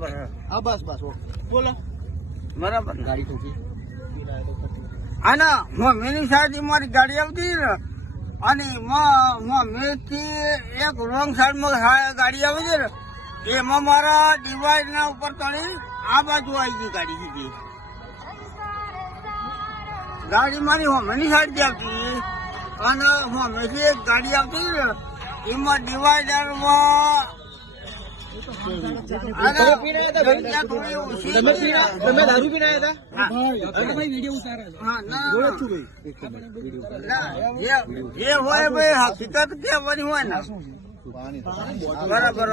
બરાબર. હા બસ બસ ઓકે બોલો બરાબર. ગાડી ઠોકી અને મેની સાઈડ મારી ગાડી આવતી ને અને મેથી એક રોંગ સાઈડમાં ગાડી આવી છે ને એમાં મારા ડિવાઈડ ના ઉપર તળી આ બાજુ આવી ગઈ ગાડી સીધી. ગાડી મારી હોમેની સાઈડ થી આવતી અને હોમેથી એક ગાડી આવતી ને એમાં ડિવાઈડરમાં તમે દારૂ પીને આવ્યા જે હોય ભાઈ હકીકત કહેવાની હોય ને બરાબર.